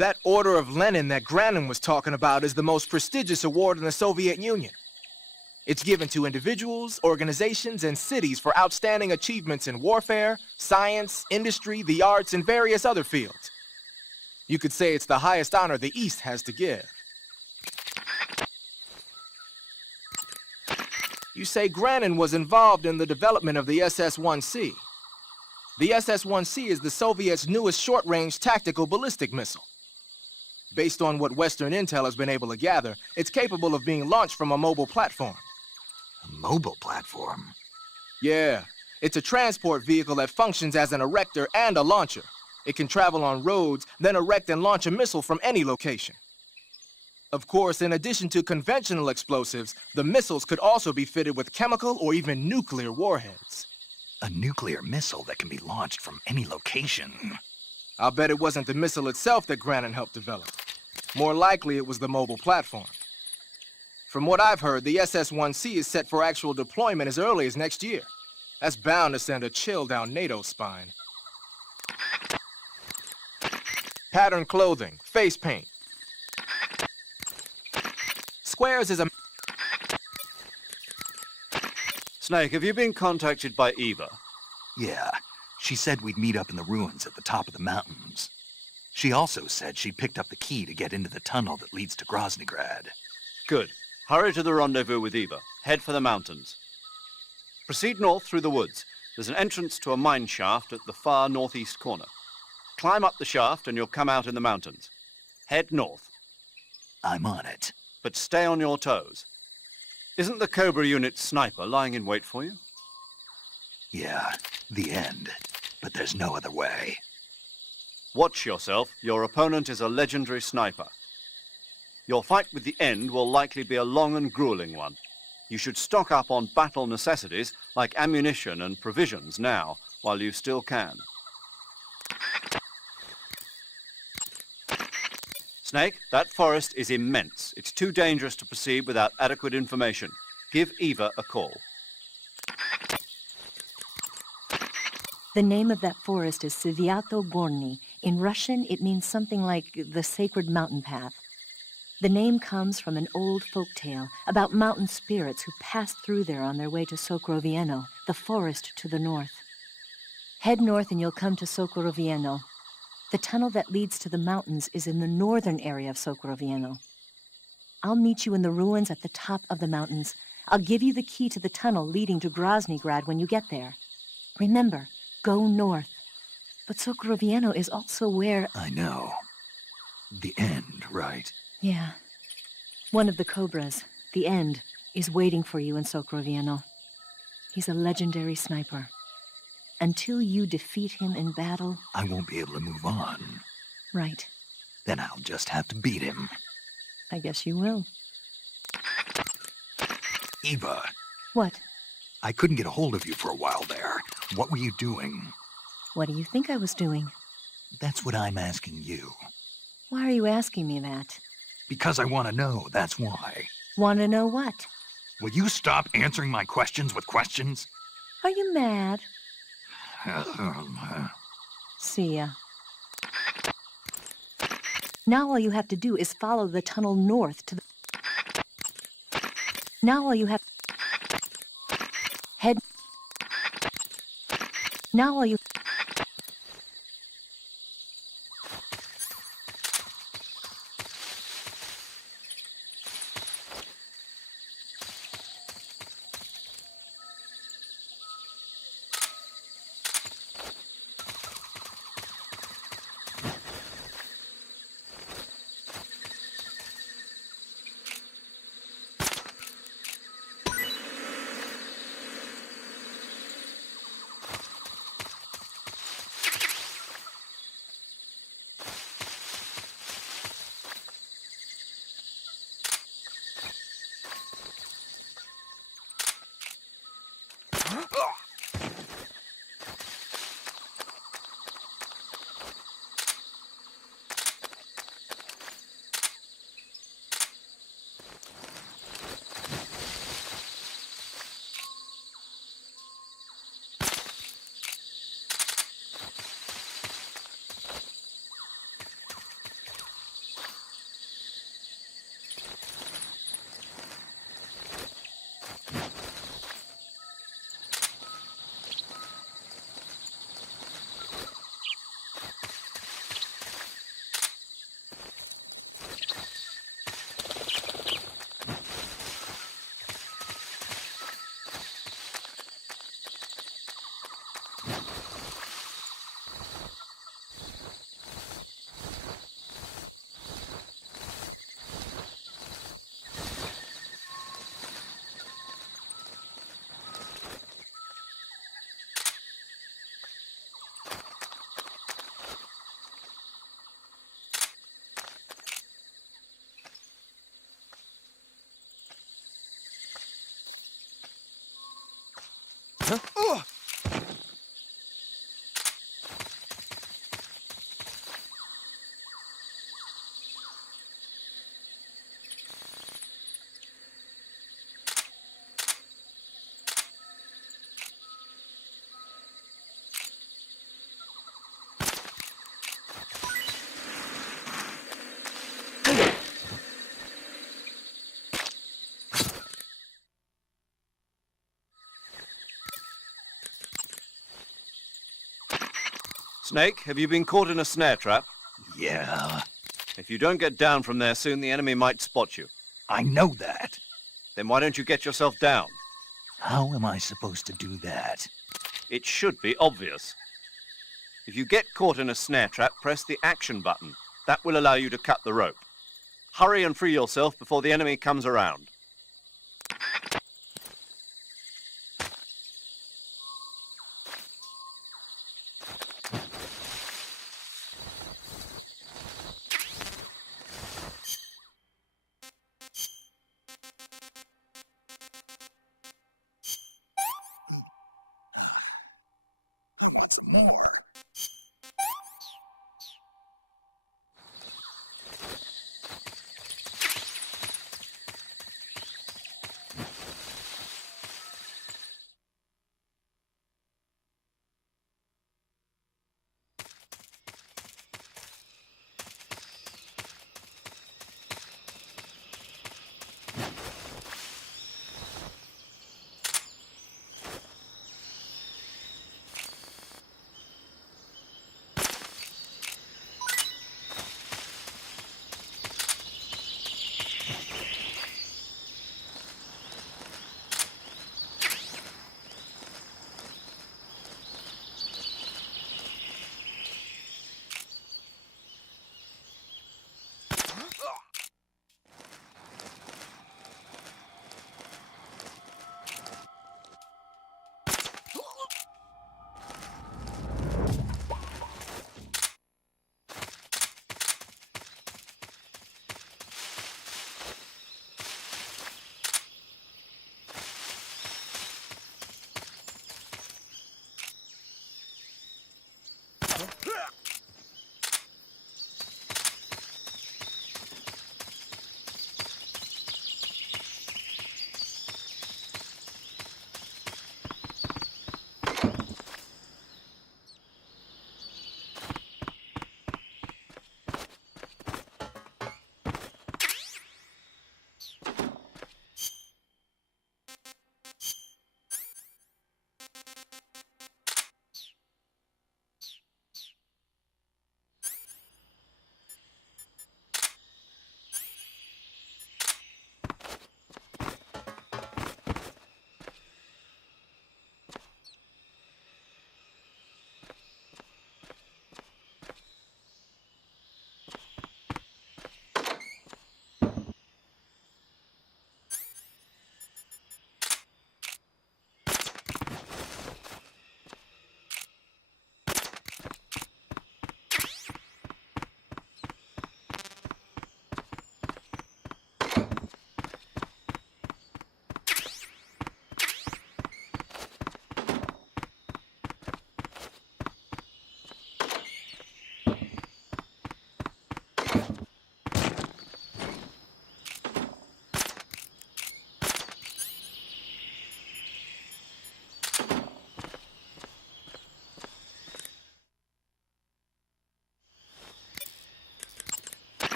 That Order of Lenin that Granin was talking about is the most prestigious award in the Soviet Union. It's given to individuals, organizations, and cities for outstanding achievements in warfare, science, industry, the arts, and various other fields. You could say it's the highest honor the East has to give. You say Granin was involved in the development of the SS-1C. The SS-1C is the Soviets' newest short-range tactical ballistic missile. Based on what Western intel has been able to gather, it's capable of being launched from a mobile platform. A mobile platform? Yeah, it's a transport vehicle that functions as an erector and a launcher. It can travel on roads, then erect and launch a missile from any location. Of course, in addition to conventional explosives, the missiles could also be fitted with chemical or even nuclear warheads. A nuclear missile that can be launched from any location. I'll bet it wasn't the missile itself that Granin helped develop. More likely, it was the mobile platform. From what I've heard, the SS-1C is set for actual deployment as early as next year. That's bound to send a chill down NATO's spine. Patterned clothing, face paint. Squares is a... Snake, have you been contacted by Eva? Yeah, she said we'd meet up in the ruins at the top of the mountains. She also said she picked up the key to get into the tunnel that leads to Groznygrad. Good. Hurry to the rendezvous with Eva. Head for the mountains. Proceed north through the woods. There's an entrance to a mine shaft at the far northeast corner. Climb up the shaft and you'll come out in the mountains. Head north. I'm on it. But stay on your toes. Isn't the Cobra unit sniper lying in wait for you? Yeah, the end. But there's no other way. Watch yourself. Your opponent is a legendary sniper. Your fight with the End will likely be a long and grueling one. You should stock up on battle necessities like ammunition and provisions now, while you still can. Snake, that forest is immense. It's too dangerous to proceed without adequate information. Give Eva a call. The name of that forest is Sviato Gorny. In Russian, it means something like the sacred mountain path. The name comes from an old folk tale about mountain spirits who passed through there on their way to Sokrovieno, the forest to the north. Head north and you'll come to Sokrovieno. The tunnel that leads to the mountains is in the northern area of Sokrovieno. I'll meet you in the ruins at the top of the mountains. I'll give you the key to the tunnel leading to Groznygrad when you get there. Remember, go north. But Sokrovieno is also where... I know. The End, right? Yeah. One of the Cobras, the End, is waiting for you in Sokrovieno. He's a legendary sniper. Until you defeat him in battle... I won't be able to move on. Right. Then I'll just have to beat him. I guess you will. Eva. What? I couldn't get a hold of you for a while there. What were you doing? What do you think I was doing? That's what I'm asking you. Why are you asking me that? Because I want to know, that's why. Want to know what? Will you stop answering my questions with questions? Are you mad? See ya. Now all you have to do is follow the tunnel north to the... Now all you have... Head... Now all you... Snake, have you been caught in a snare trap? Yeah, If you don't get down from there soon, the enemy might spot you. I know that. Then why don't you get yourself down? How am I supposed to do that? It should be obvious. If you get caught in a snare trap, press the action button. That will allow you to cut the rope. Hurry and free yourself before the enemy comes around.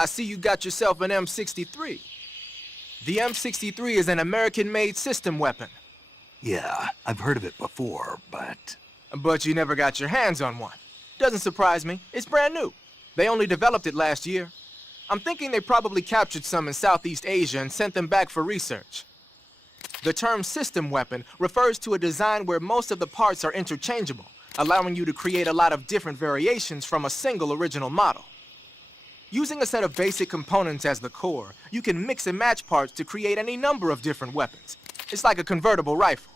I see you got yourself an M63. The M63 is an American-made system weapon. Yeah, I've heard of it before, but... But you never got your hands on one. Doesn't surprise me. It's brand new. They only developed it last year. I'm thinking they probably captured some in Southeast Asia and sent them back for research. The term system weapon refers to a design where most of the parts are interchangeable, allowing you to create a lot of different variations from a single original model. Using a set of basic components as the core, you can mix and match parts to create any number of different weapons. It's like a convertible rifle.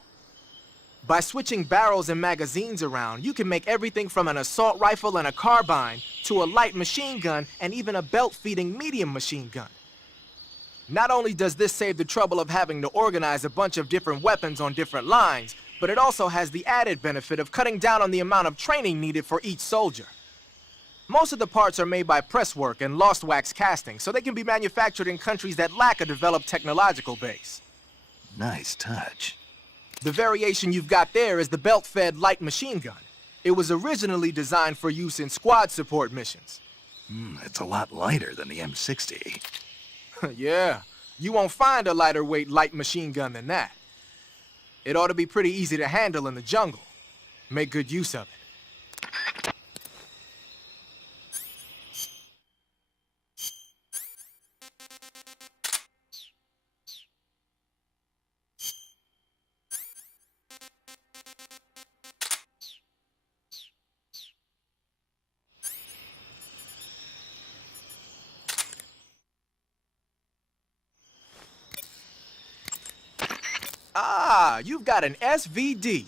By switching barrels and magazines around, you can make everything from an assault rifle and a carbine to a light machine gun and even a belt-feeding medium machine gun. Not only does this save the trouble of having to organize a bunch of different weapons on different lines, but it also has the added benefit of cutting down on the amount of training needed for each soldier. Most of the parts are made by presswork and lost wax casting, so they can be manufactured in countries that lack a developed technological base. Nice touch. The variation you've got there is the belt-fed light machine gun. It was originally designed for use in squad support missions. It's a lot lighter than the M60. Yeah, you won't find a lighter weight light machine gun than that. It ought to be pretty easy to handle in the jungle. Make good use of it. Ah, you've got an SVD.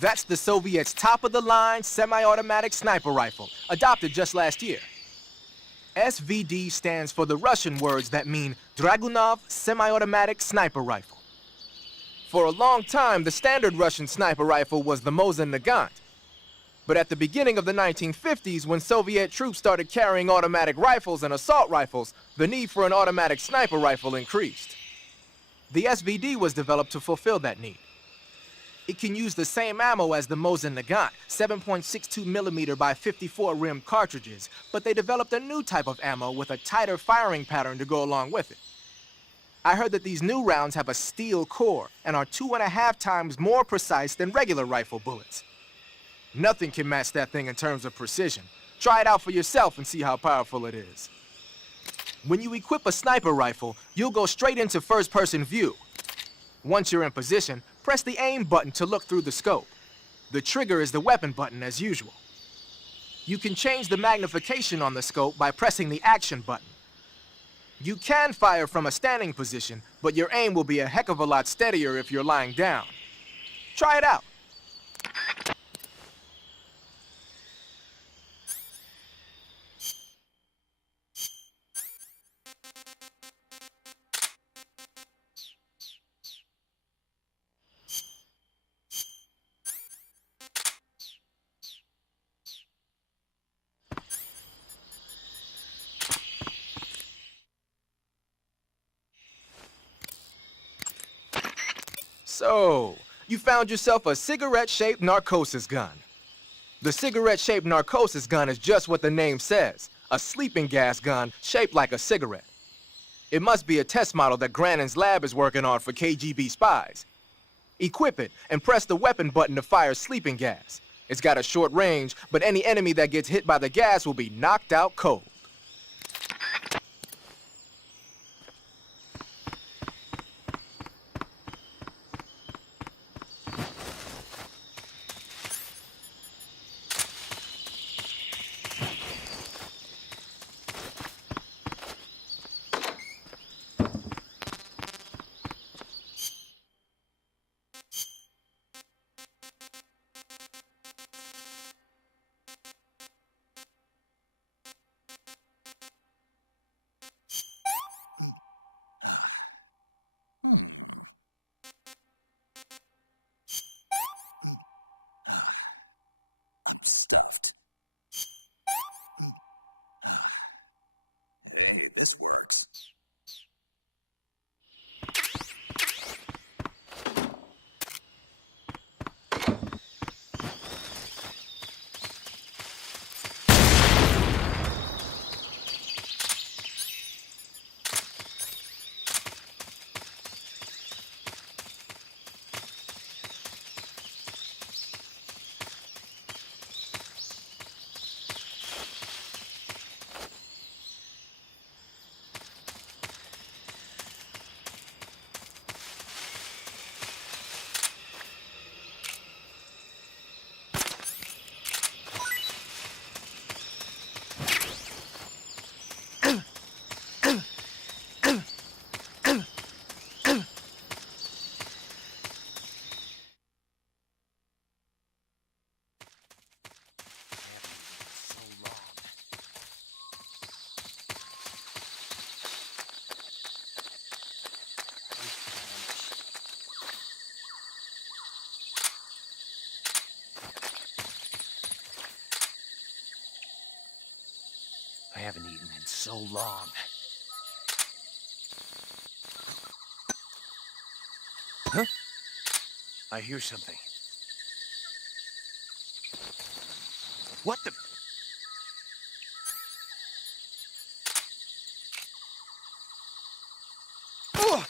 That's the Soviets' top-of-the-line semi-automatic sniper rifle, adopted just last year. SVD stands for the Russian words that mean Dragunov Semi-Automatic Sniper Rifle. For a long time, the standard Russian sniper rifle was the Mosin Nagant. But at the beginning of the 1950s, when Soviet troops started carrying automatic rifles and assault rifles, the need for an automatic sniper rifle increased. The SVD was developed to fulfill that need. It can use the same ammo as the Mosin Nagant, 7.62mm by 54 rim cartridges, but they developed a new type of ammo with a tighter firing pattern to go along with it. I heard that these new rounds have a steel core and are 2.5 times more precise than regular rifle bullets. Nothing can match that thing in terms of precision. Try it out for yourself and see how powerful it is. When you equip a sniper rifle, you'll go straight into first-person view. Once you're in position, press the aim button to look through the scope. The trigger is the weapon button as usual. You can change the magnification on the scope by pressing the action button. You can fire from a standing position, but your aim will be a heck of a lot steadier if you're lying down. Try it out. So, you found yourself a cigarette-shaped narcosis gun. The cigarette-shaped narcosis gun is just what the name says, a sleeping gas gun shaped like a cigarette. It must be a test model that Granin's lab is working on for KGB spies. Equip it and press the weapon button to fire sleeping gas. It's got a short range, but any enemy that gets hit by the gas will be knocked out cold. haven't eaten in so long. Huh? I hear something. What the... Ugh!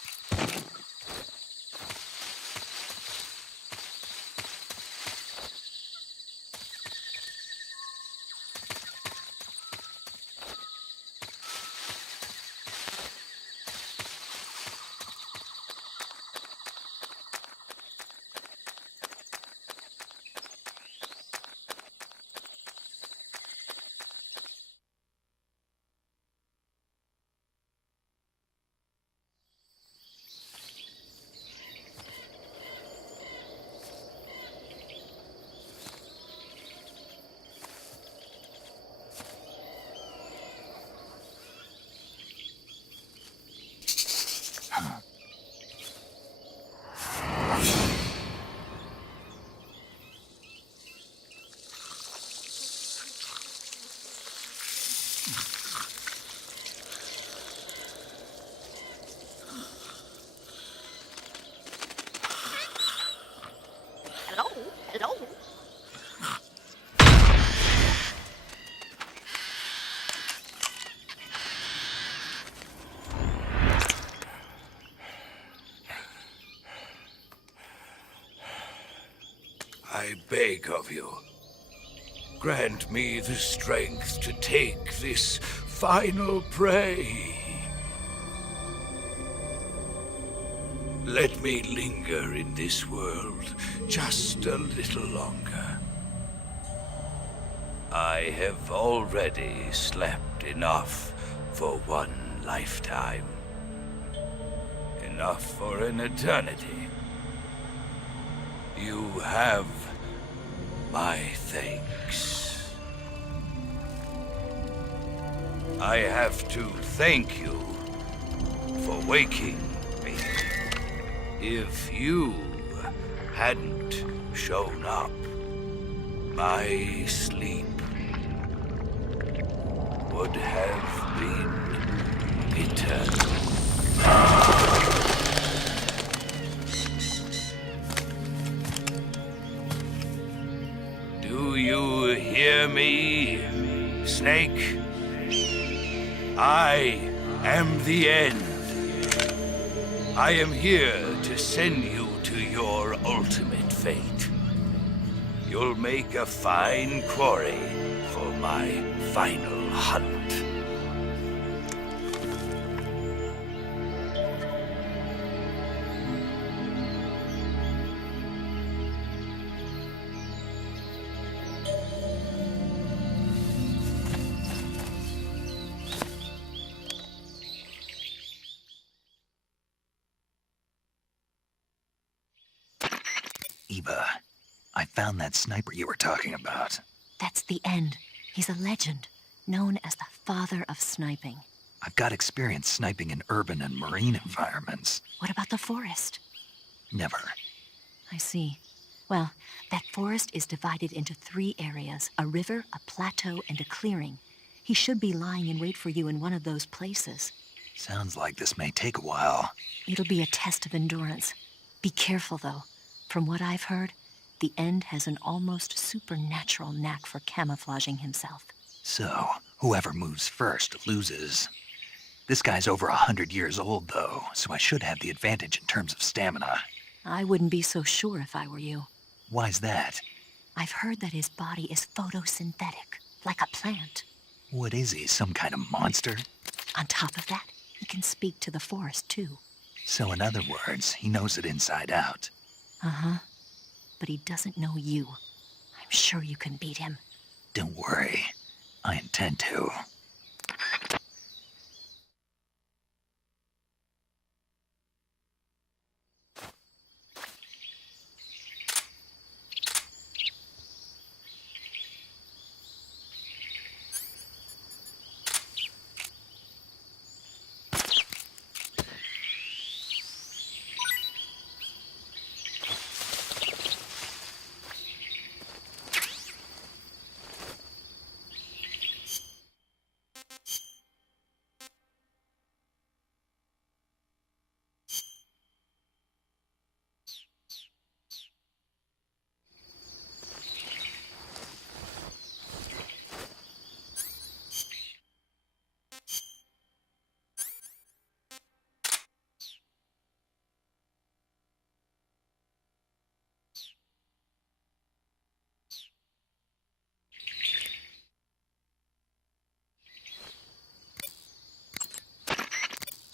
Hello? Hello? I beg of you, grant me the strength to take this final prey. Let me linger in this world just a little longer. I have already slept enough for one lifetime. Enough for an eternity. You have my thanks. I have to thank you for waking me. If you hadn't shown up, my sleep would have been eternal. Do you hear me, Snake? I am the end. I am here to send you to your ultimate fate. You'll make a fine quarry for my final hunt. Eva, I found that sniper you were talking about. That's the end. He's a legend, known as the father of sniping. I've got experience sniping in urban and marine environments. What about the forest? Never. I see. Well, that forest is divided into 3 areas, a river, a plateau, and a clearing. He should be lying in wait for you in one of those places. Sounds like this may take a while. It'll be a test of endurance. Be careful, though. From what I've heard, the End has an almost supernatural knack for camouflaging himself. So, whoever moves first loses. This guy's over 100 years old, though, so I should have the advantage in terms of stamina. I wouldn't be so sure if I were you. Why's that? I've heard that his body is photosynthetic, like a plant. What is he, some kind of monster? On top of that, he can speak to the forest, too. So in other words, he knows it inside out. Uh-huh. But he doesn't know you. I'm sure you can beat him. Don't worry. I intend to.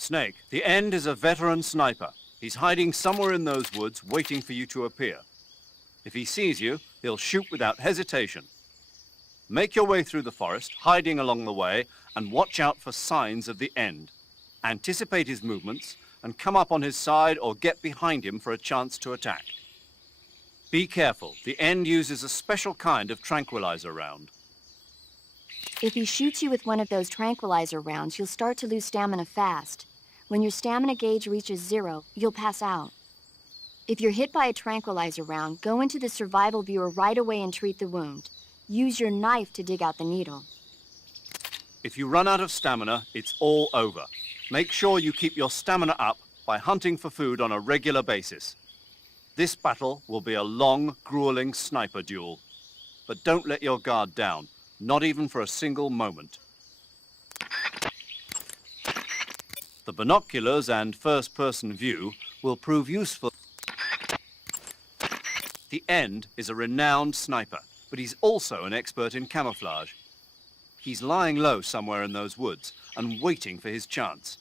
Snake, the End is a veteran sniper. He's hiding somewhere in those woods, waiting for you to appear. If he sees you, he'll shoot without hesitation. Make your way through the forest, hiding along the way, and watch out for signs of the End. Anticipate his movements, and come up on his side or get behind him for a chance to attack. Be careful, the End uses a special kind of tranquilizer round. If he shoots you with one of those tranquilizer rounds, you'll start to lose stamina fast. When your stamina gauge reaches 0, you'll pass out. If you're hit by a tranquilizer round, go into the survival viewer right away and treat the wound. Use your knife to dig out the needle. If you run out of stamina, it's all over. Make sure you keep your stamina up by hunting for food on a regular basis. This battle will be a long, grueling sniper duel. But don't let your guard down, not even for a single moment. The binoculars and first-person view will prove useful. The End is a renowned sniper, but he's also an expert in camouflage. He's lying low somewhere in those woods and waiting for his chance.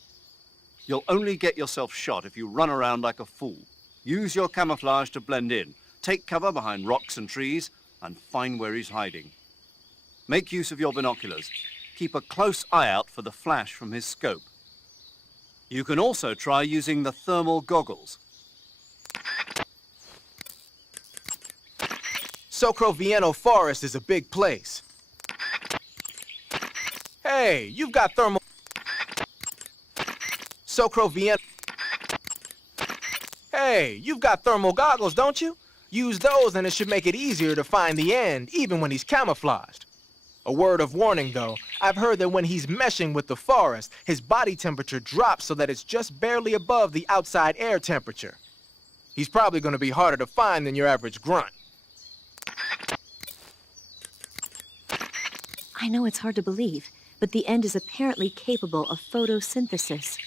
You'll only get yourself shot if you run around like a fool. Use your camouflage to blend in, take cover behind rocks and trees, and find where he's hiding. Make use of your binoculars. Keep a close eye out for the flash from his scope. You can also try using the thermal goggles. Socroviento Forest is a big place. Hey, you've got thermal... Socroviento... Hey, you've got thermal goggles, don't you? Use those and it should make it easier to find the End, even when he's camouflaged. A word of warning, though. I've heard that when he's meshing with the forest, his body temperature drops so that it's just barely above the outside air temperature. He's probably going to be harder to find than your average grunt. I know it's hard to believe, but the End is apparently capable of photosynthesis.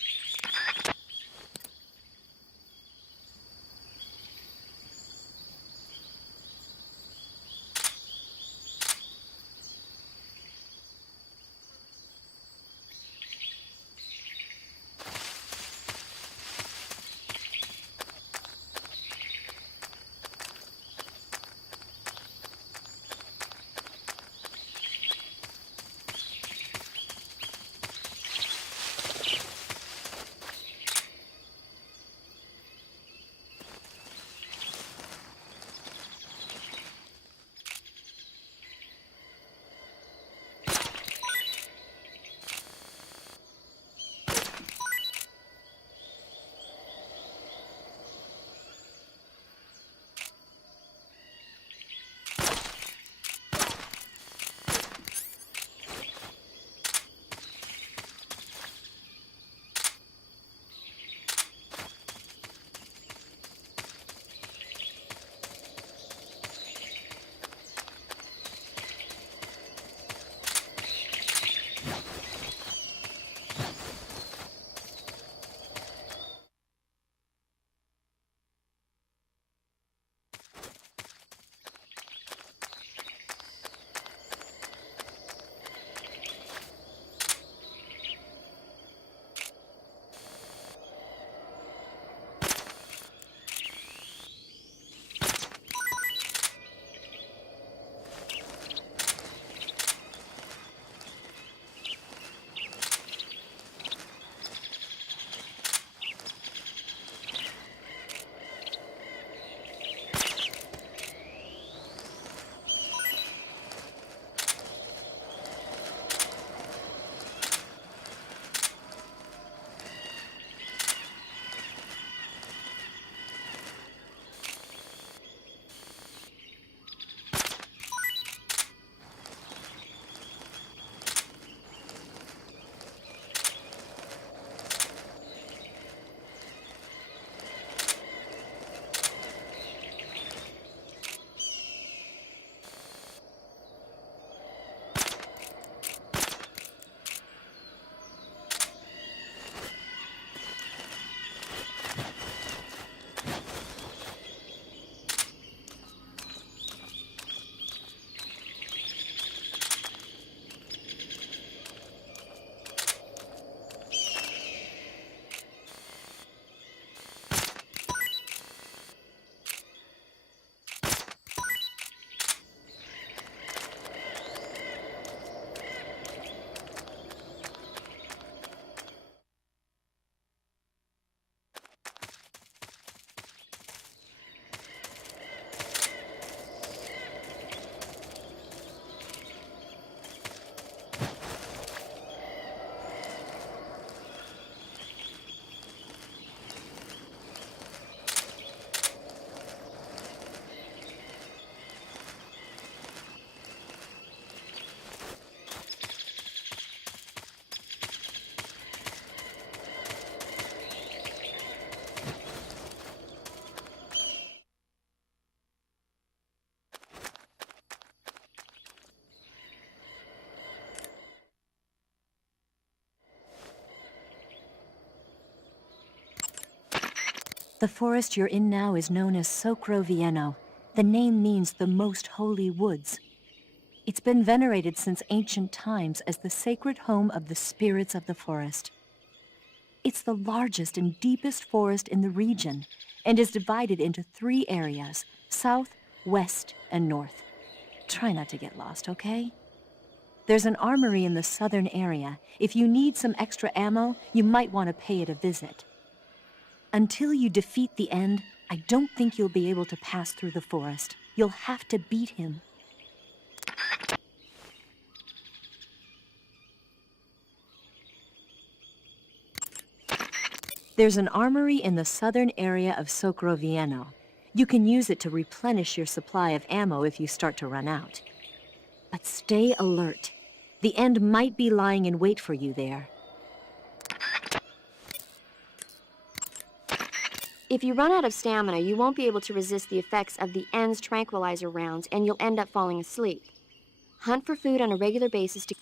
The forest you're in now is known as Socro Vieno. The name means the most holy woods. It's been venerated since ancient times as the sacred home of the spirits of the forest. It's the largest and deepest forest in the region and is divided into 3 areas: south, west, and north. Try not to get lost, okay? There's an armory in the southern area. If you need some extra ammo, you might want to pay it a visit. Until you defeat the End, I don't think you'll be able to pass through the forest. You'll have to beat him. There's an armory in the southern area of Socro Vieno. You can use it to replenish your supply of ammo if you start to run out. But stay alert. The End might be lying in wait for you there. If you run out of stamina, you won't be able to resist the effects of the End's tranquilizer rounds, and you'll end up falling asleep. Hunt for food on a regular basis to...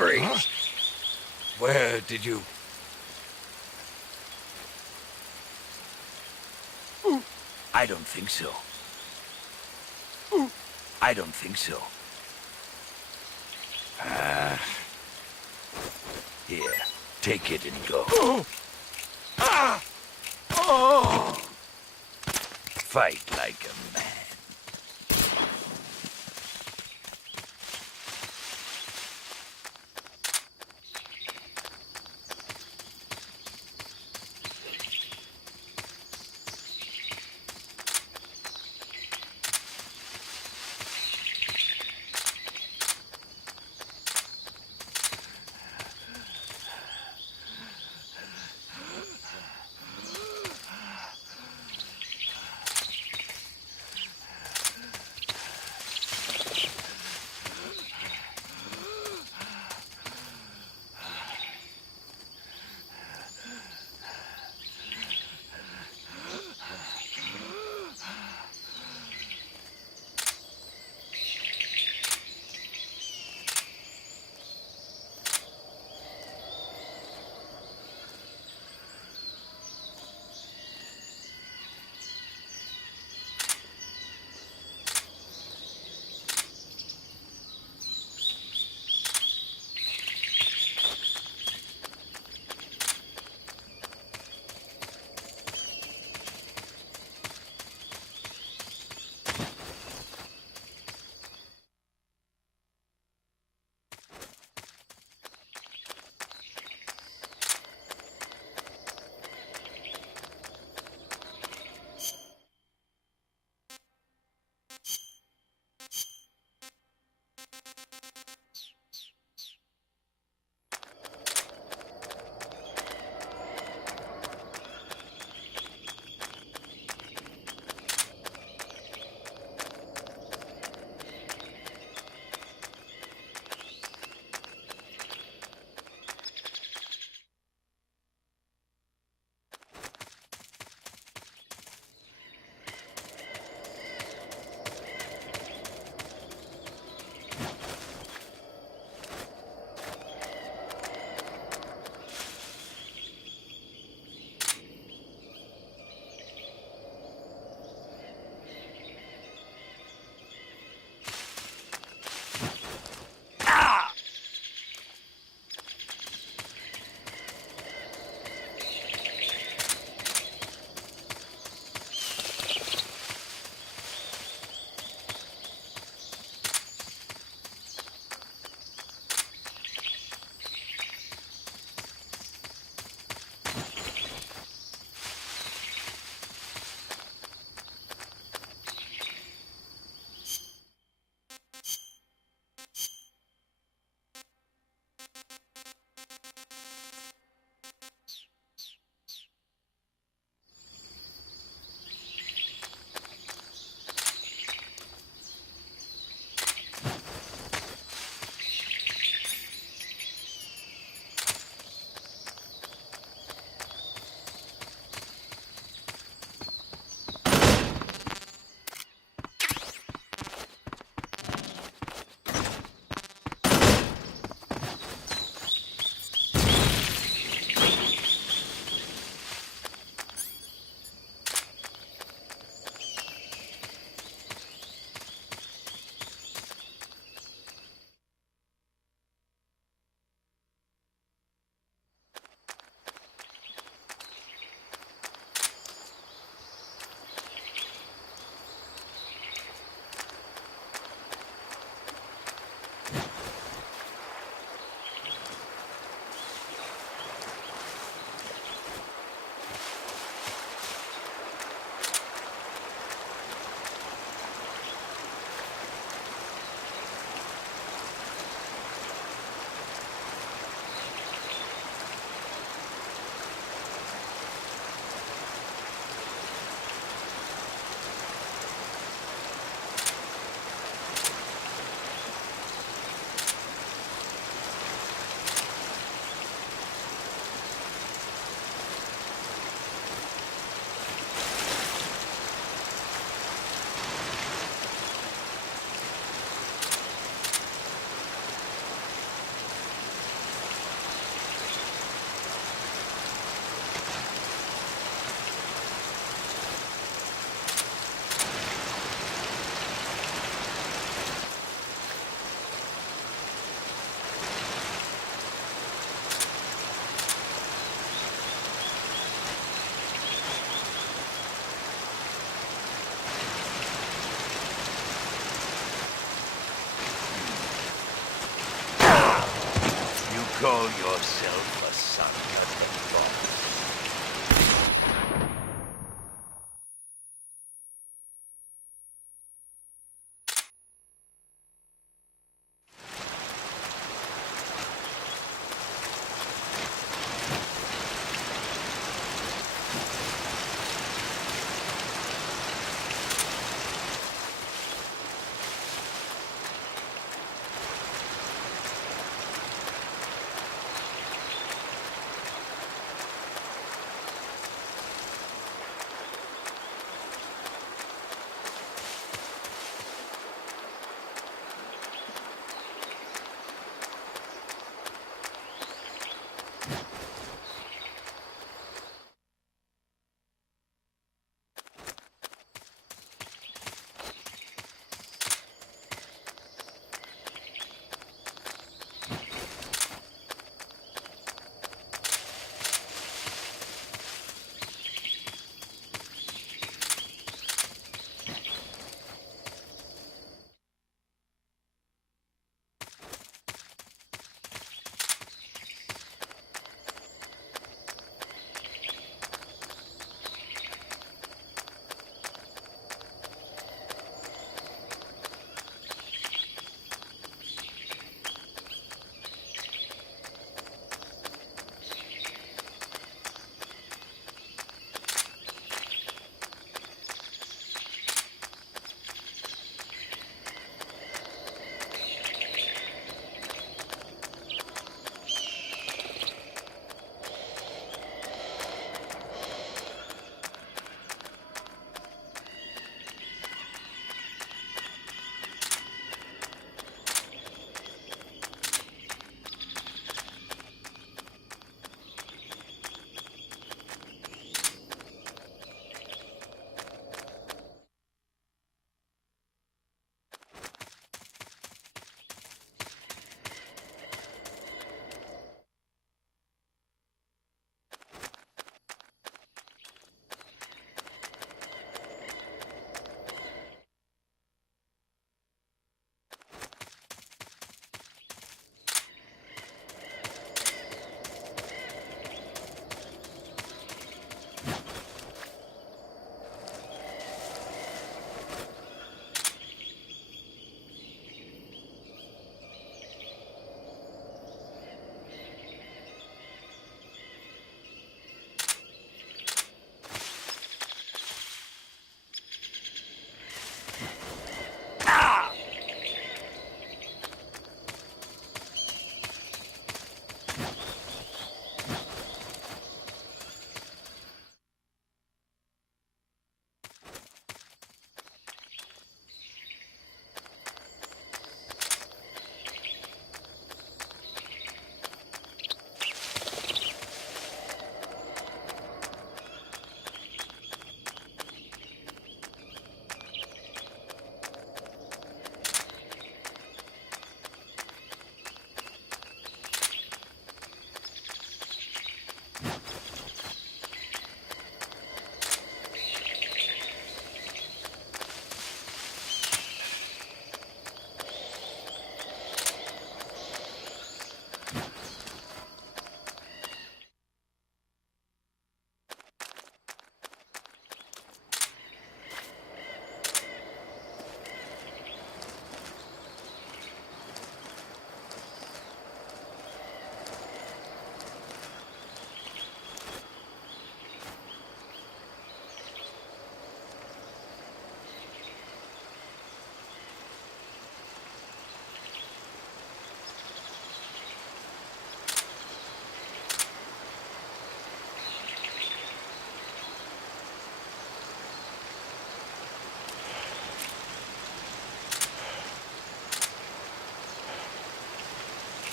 Freeze! Where did you... I don't think so. I don't think so. Here, take it and go. Fight like a man. call yourself a son of the forest?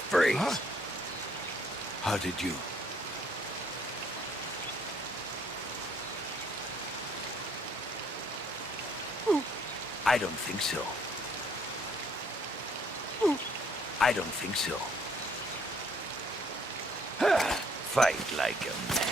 Freeze! Huh? How did you... I don't think so. I don't think so. Fight like a man.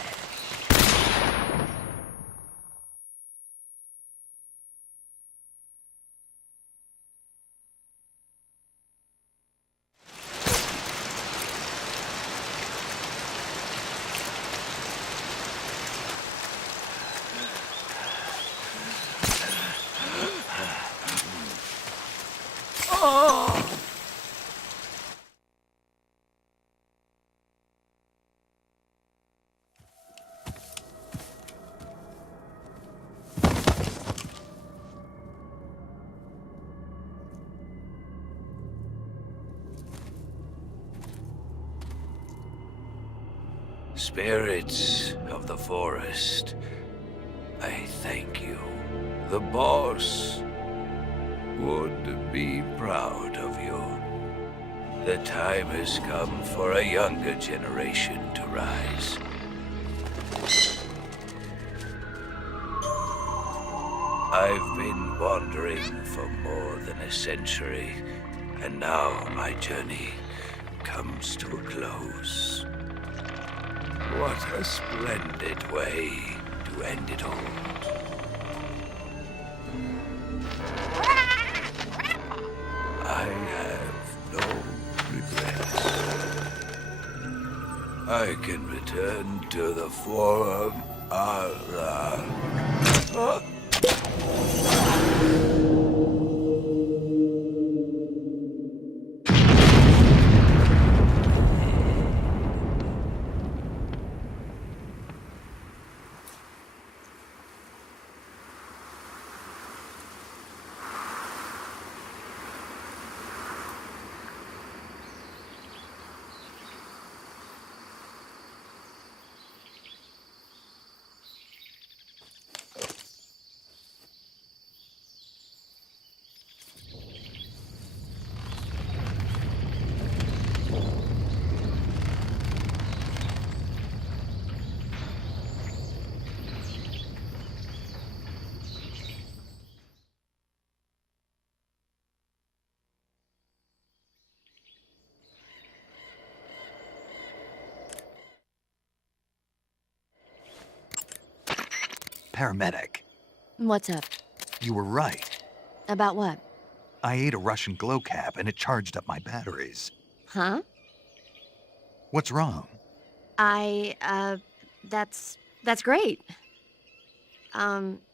Spirits of the forest, I thank you. The boss would be proud of you. The time has come for a younger generation to rise. I've been wandering for more than a century, and now my journey comes to a close. What a splendid way to end it all. I have no regrets. I can return to the Forum Allah. Paramedic, What's up? you were right. About what? I ate a Russian glow cap and it charged up my batteries. Huh? What's wrong? That's great.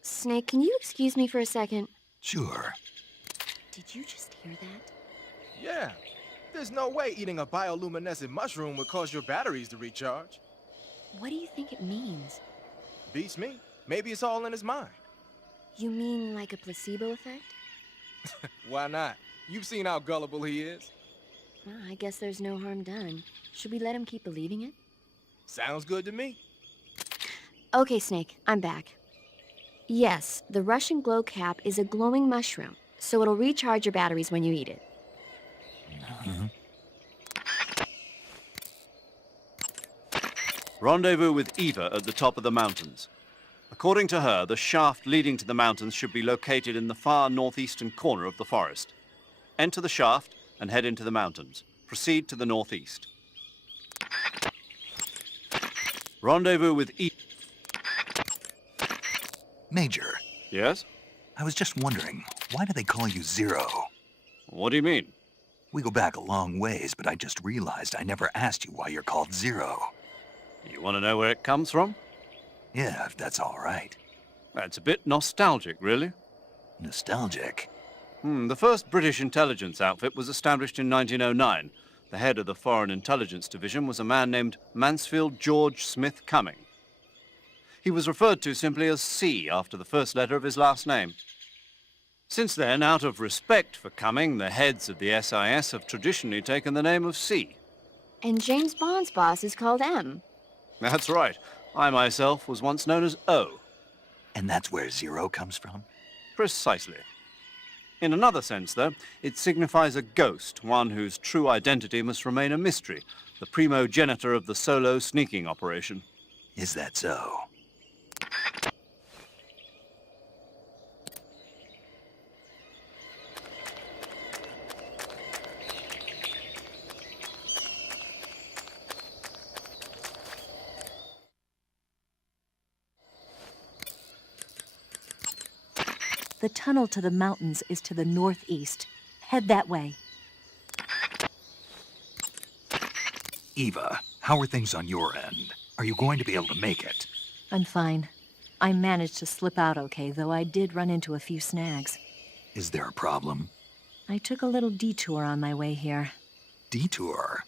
Snake, can you excuse me for a second? Sure. Did you just hear that? Yeah. There's no way eating a bioluminescent mushroom would cause your batteries to recharge. What do you think it means? Beats me. Maybe it's all in his mind. You mean like a placebo effect? Why not? You've seen how gullible he is. Well, I guess there's no harm done. Should we let him keep believing it? Sounds good to me. Okay, Snake, I'm back. Yes, the Russian glow cap is a glowing mushroom, so it'll recharge your batteries when you eat it. Rendezvous with Eva at the top of the mountains. According to her, the shaft leading to the mountains should be located in the far northeastern corner of the forest. Enter the shaft and head into the mountains. Proceed to the northeast. Rendezvous with Eva. Major, Yes? I was just wondering, why do they call you Zero? What do you mean? We go back a long ways, but I just realized I never asked you why you're called Zero. You want to know where it comes from? Yeah, if that's all right. That's a bit nostalgic, really. Nostalgic. The first British intelligence outfit was established in 1909. The head of the Foreign Intelligence Division was a man named Mansfield George Smith Cumming. He was referred to simply as C after the first letter of his last name. Since then, out of respect for Cumming, the heads of the SIS have traditionally taken the name of C. And James Bond's boss is called M. That's right. I myself was once known as O. And that's where Zero comes from? Precisely. In another sense, though, it signifies a ghost, one whose true identity must remain a mystery, the primogenitor of the solo sneaking operation. Is that so? The tunnel to the mountains is to the northeast. Head that way. Eva, how are things on your end? Are you going to be able to make it? I'm fine. I managed to slip out okay, though I did run into a few snags. Is there a problem? I took a little detour on my way here. Detour?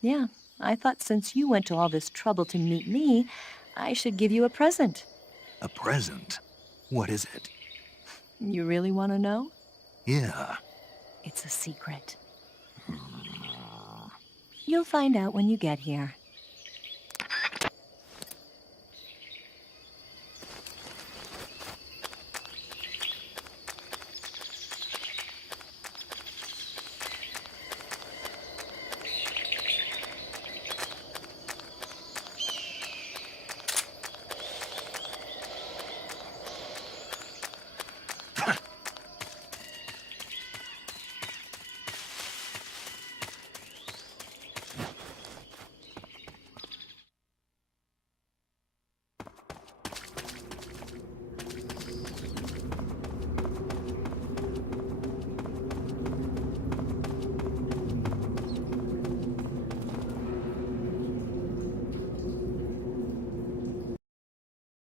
Yeah, I thought since you went to all this trouble to meet me, I should give you a present. A present? What is it? You really want to know? Yeah. It's a secret. You'll find out when you get here.